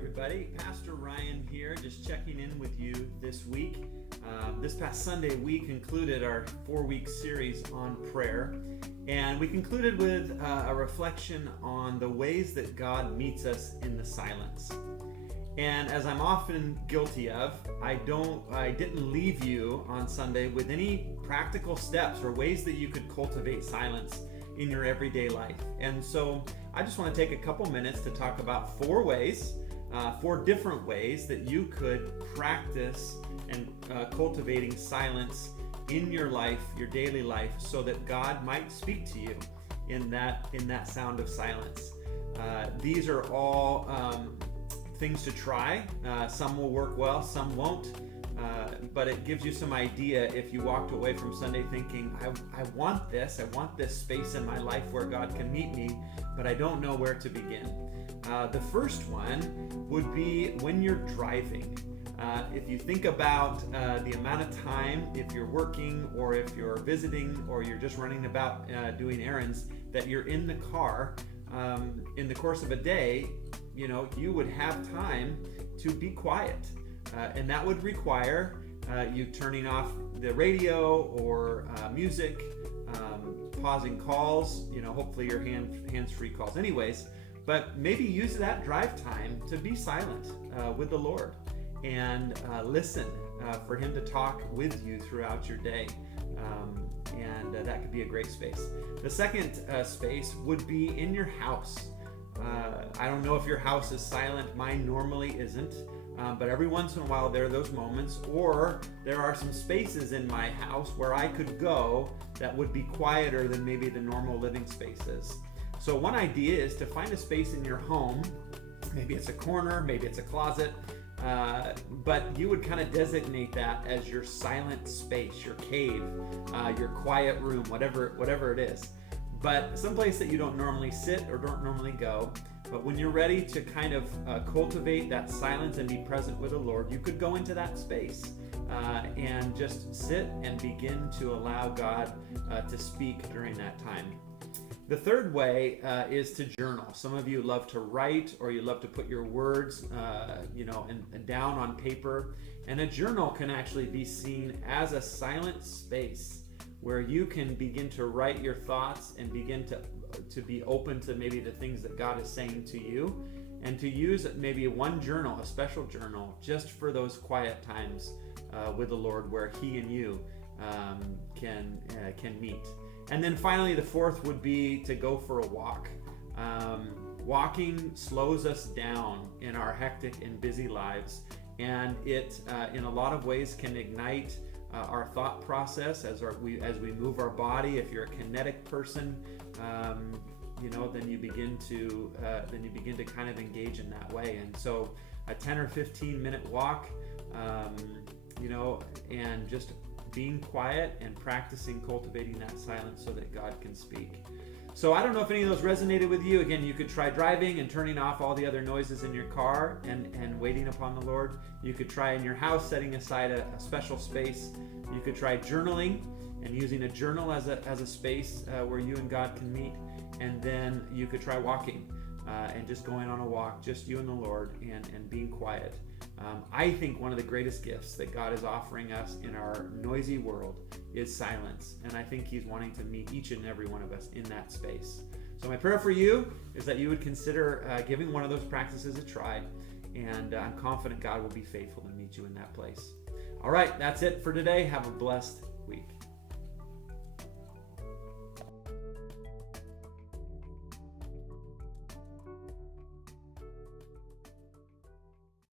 everybody. Pastor Ryan here, just checking in with you this week. This past Sunday, we concluded our 4-week series on prayer, and we concluded with a reflection on the ways that God meets us in the silence. And as I'm often guilty of, I didn't leave you on Sunday with any practical steps or ways that you could cultivate silence in your everyday life. And so I just want to take a couple minutes to talk about 4 different ways that you could practice and cultivating silence in your life, your daily life, so that God might speak to you in that sound of silence. These are all things to try. Some will work well, some won't. But it gives you some idea if you walked away from Sunday thinking, I want this space in my life where God can meet me, but I don't know where to begin. The first one would be when you're driving. If you think about the amount of time, if you're working or if you're visiting or you're just running about doing errands, that you're in the car in the course of a day, you would have time to be quiet. And that would require you turning off the radio or music, pausing calls, hopefully your hands-free calls anyways, but maybe use that drive time to be silent with the Lord and listen for Him to talk with you throughout your day. And that could be a great space. The second space would be in your house. I don't know if your house is silent. Mine normally isn't. But every once in a while there are those moments, or there are some spaces in my house where I could go that would be quieter than maybe the normal living spaces. So one idea is to find a space in your home. Maybe it's a corner, maybe it's a closet, but you would kind of designate that as your silent space, your cave, your quiet room, whatever it is. But someplace that you don't normally sit or don't normally go. But when you're ready to kind of cultivate that silence and be present with the Lord, you could go into that space and just sit and begin to allow God to speak during that time. The third way is to journal. Some of you love to write, or you love to put your words, and down on paper. And a journal can actually be seen as a silent space where you can begin to write your thoughts and begin to be open to maybe the things that God is saying to you, and to use maybe one journal, a special journal, just for those quiet times with the Lord where He and you can meet. And then finally, the fourth would be to go for a walk. Walking slows us down in our hectic and busy lives, and it in a lot of ways can ignite our thought process as we move our body. If you're a kinetic person, then you begin to kind of engage in that way. And so a 10 or 15 minute walk, and just being quiet and practicing cultivating that silence so that God can speak. So I don't know if any of those resonated with you. Again, you could try driving and turning off all the other noises in your car and waiting upon the Lord. You could try in your house setting aside a special space. You could try journaling and using a journal as a space where you and God can meet. And then you could try walking and just going on a walk, just you and the Lord, and being quiet. I think one of the greatest gifts that God is offering us in our noisy world is silence. And I think He's wanting to meet each and every one of us in that space. So my prayer for you is that you would consider giving one of those practices a try. And I'm confident God will be faithful to meet you in that place. All right, that's it for today. Have a blessed